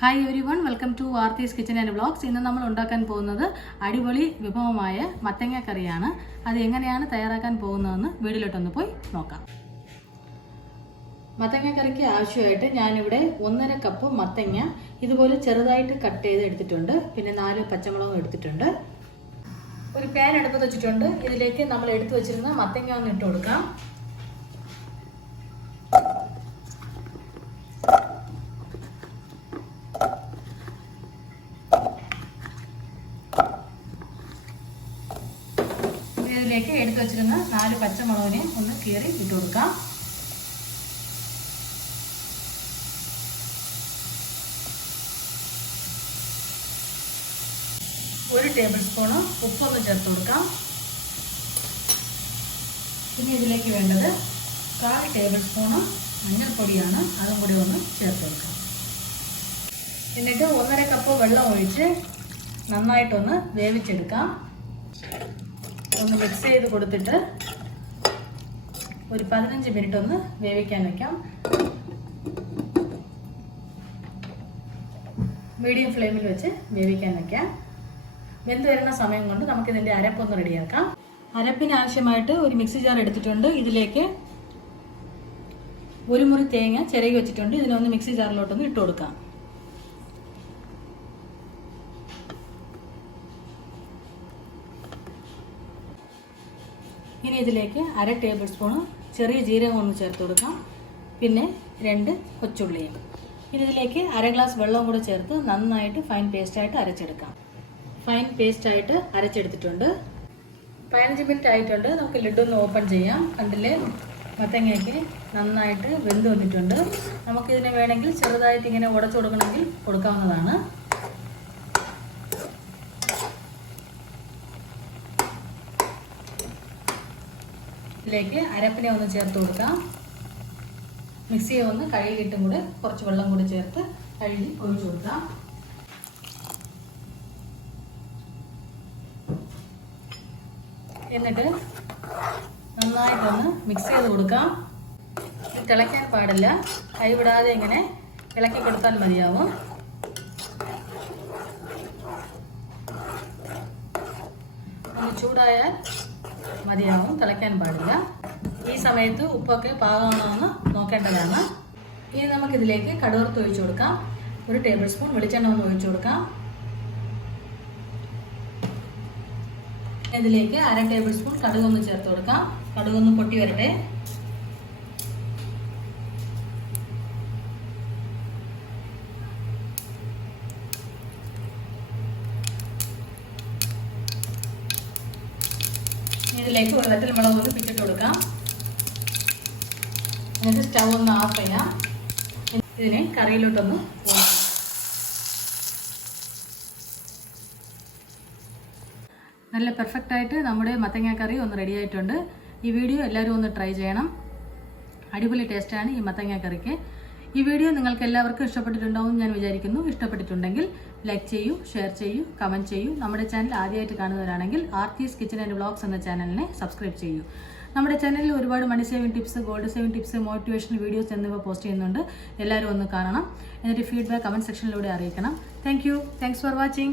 Hi everyone, welcome to Aarthi's Kitchen and Vlogs. ഇന്ന് നമ്മൾ ഉണ്ടാക്കാൻ പോകുന്നത് അടിപൊളി വിഭവമായ മത്തങ്ങ കറിയാണ്. അത് എങ്ങനെയാണ് തയ്യാറാക്കാൻ പോകുന്നതെന്ന് വീഡിയോയിലോട്ടൊന്ന് പോയി നോക്കാം. മത്തങ്ങ കറിക്ക് ആവശ്യമായിട്ട് ഞാനിവിടെ 1.5 കപ്പ് മത്തങ്ങ ഇതുപോലെ ചെറുതായിട്ട് കട്ട് ചെയ്ത് എടുത്തിട്ടുണ്ട്. പിന്നെ 4 പച്ചമുളകും എടുത്തിട്ടുണ്ട്. ഒരു പാൻ അടുപ്പത്ത് വെച്ചിട്ടുണ്ട്. ഇതിലേക്ക് നമ്മൾ എടുത്തു വെച്ചിരുന്ന മത്തങ്ങ ഒന്ന് ഇട്ട് കൊടുക്കാം. ഇതിലേക്ക് എടുത്തു വെച്ചിരുന്ന 4 പച്ചമുളകിനെ ഒന്ന് കീറി ഇട്ട് കൊടുക്കാം. ഒരു ടേബിൾ സ്പൂൺ ഉപ്പൊന്ന് ചേർത്ത് കൊടുക്കാം. പിന്നെ ഇതിലേക്ക് വേണ്ടത് 1/4 ടേബിൾ സ്പൂൺ മഞ്ഞൾപ്പൊടിയാണ്. അതും കൂടി ഒന്ന് ചേർത്ത് കൊടുക്കാം. എന്നിട്ട് 1.5 കപ്പ് വെള്ളം ഒഴിച്ച് നന്നായിട്ടൊന്ന് വേവിച്ചെടുക്കാം. ഒന്ന് മിക്സ് ചെയ്ത് കൊടുത്തിട്ട് ഒരു 15 മിനിറ്റ് ഒന്ന് വേവിക്കാൻ വെക്കാം. മീഡിയം ഫ്ലെയിമിൽ വെച്ച് വേവിക്കാൻ വെക്കാം. വെന്ത് വരുന്ന സമയം കൊണ്ട് നമുക്കിതിൻ്റെ അരപ്പൊന്ന് റെഡിയാക്കാം. അരപ്പിന് ആവശ്യമായിട്ട് ഒരു മിക്സി ജാർ എടുത്തിട്ടുണ്ട്. ഇതിലേക്ക് ഒരു മുറി തേങ്ങ ചിരകി വെച്ചിട്ടുണ്ട്. ഇതിനൊന്ന് മിക്സി ജാറിലോട്ടൊന്ന് ഇട്ട് കൊടുക്കാം. ഇനി ഇതിലേക്ക് 1/2 ടേബിൾ സ്പൂൺ ചെറിയ ജീരകം ഒന്ന് ചേർത്ത് കൊടുക്കാം. പിന്നെ 2 കൊച്ചുള്ളിയും. ഇനി ഇതിലേക്ക് 1/2 ഗ്ലാസ് വെള്ളം കൂടെ ചേർത്ത് നന്നായിട്ട് ഫൈൻ പേസ്റ്റായിട്ട് അരച്ചെടുക്കാം. ഫൈൻ പേസ്റ്റായിട്ട് അരച്ചെടുത്തിട്ടുണ്ട്. 15 മിനിറ്റ് ആയിട്ടുണ്ട്. നമുക്ക് ലിഡൊന്ന് ഓപ്പൺ ചെയ്യാം. കണ്ടില്ലേ, മത്തങ്ങയ്ക്ക് നന്നായിട്ട് വെന്ത് വന്നിട്ടുണ്ട്. നമുക്കിതിനെ വേണമെങ്കിൽ ചെറുതായിട്ട് ഇങ്ങനെ ഉടച്ചു കൊടുക്കണമെങ്കിൽ കൊടുക്കാവുന്നതാണ്. ഇതിലേക്ക് അരപ്പിനെ ഒന്ന് ചേർത്ത് കൊടുക്കാം. മിക്സിയെ ഒന്ന് കഴുകിയിട്ടും കൂടെ കുറച്ച് വെള്ളം കൂടി ചേർത്ത് കഴുകി ഒഴിച്ചു കൊടുക്കാം. എന്നിട്ട് നന്നായിട്ടൊന്ന് മിക്സ് ചെയ്ത് കൊടുക്കാം. തിളയ്ക്കാൻ പാടില്ല. കൈവിടാതെ ഇങ്ങനെ ഇളക്കി കൊടുത്താൽ മതിയാവും. ഒന്ന് ചൂടായാൽ മതിയാവും, തിളയ്ക്കാൻ പാടില്ല. ഈ സമയത്ത് ഉപ്പൊക്കെ പാകമാണോ എന്ന് നോക്കേണ്ടതാണ്. ഇനി നമുക്കിതിലേക്ക് കടുവറുത്ത് ഒഴിച്ചു കൊടുക്കാം. 1 ടേബിൾ സ്പൂൺ വെളിച്ചെണ്ണ ഒന്ന് ഒഴിച്ചു കൊടുക്കാം. ഇതിലേക്ക് 1/2 ടേബിൾ സ്പൂൺ കടുകൊന്ന് ചേർത്ത് കൊടുക്കാം. കടുകൊന്ന് പൊട്ടി വരട്ടെ. ഇതിലേക്ക് ഒരു വറ്റൽ മുളക് ഒന്ന് പിച്ചിട്ട് കൊടുക്കാം. എന്നിട്ട് സ്റ്റവ് ഒന്ന് ഓഫ് ചെയ്യാം. ഇതിനെ കറിയിലോട്ടൊന്ന് പോകാം. നല്ല പെർഫെക്റ്റായിട്ട് നമ്മുടെ മത്തങ്ങ കറി ഒന്ന് റെഡി ആയിട്ടുണ്ട്. ഈ വീഡിയോ എല്ലാവരും ഒന്ന് ട്രൈ ചെയ്യണം. അടിപൊളി ടേസ്റ്റാണ് ഈ മത്തങ്ങ കറിക്ക്. ഈ വീഡിയോ നിങ്ങൾക്ക് എല്ലാവർക്കും ഇഷ്ടപ്പെട്ടിട്ടുണ്ടാവും ഞാൻ വിചാരിക്കുന്നു. ഇഷ്ടപ്പെട്ടിട്ടുണ്ടെങ്കിൽ ലൈക്ക് ചെയ്യൂ, ഷെയർ ചെയ്യൂ, കമൻറ്റ് ചെയ്യൂ. നമ്മുടെ ചാനൽ ആദ്യമായിട്ട് കാണുന്നവരാണെങ്കിൽ ആർത്തീസ് കിച്ചൻ ആൻഡ് വ്ളോഗ്സ് എന്ന ചാനലിനെ സബ്സ്ക്രൈബ് ചെയ്യൂ. നമ്മുടെ ചാനലിൽ ഒരുപാട് money saving tips, gold saving tips, motivational videos എന്നിവ പോസ്റ്റ് ചെയ്യുന്നുണ്ട്. എല്ലാവരും ഒന്ന് കാണണം. എന്നിട്ട് ഫീഡ്ബാക്ക് കമൻറ്റ് സെക്ഷനിലൂടെ അറിയിക്കണം. Thanks for watching.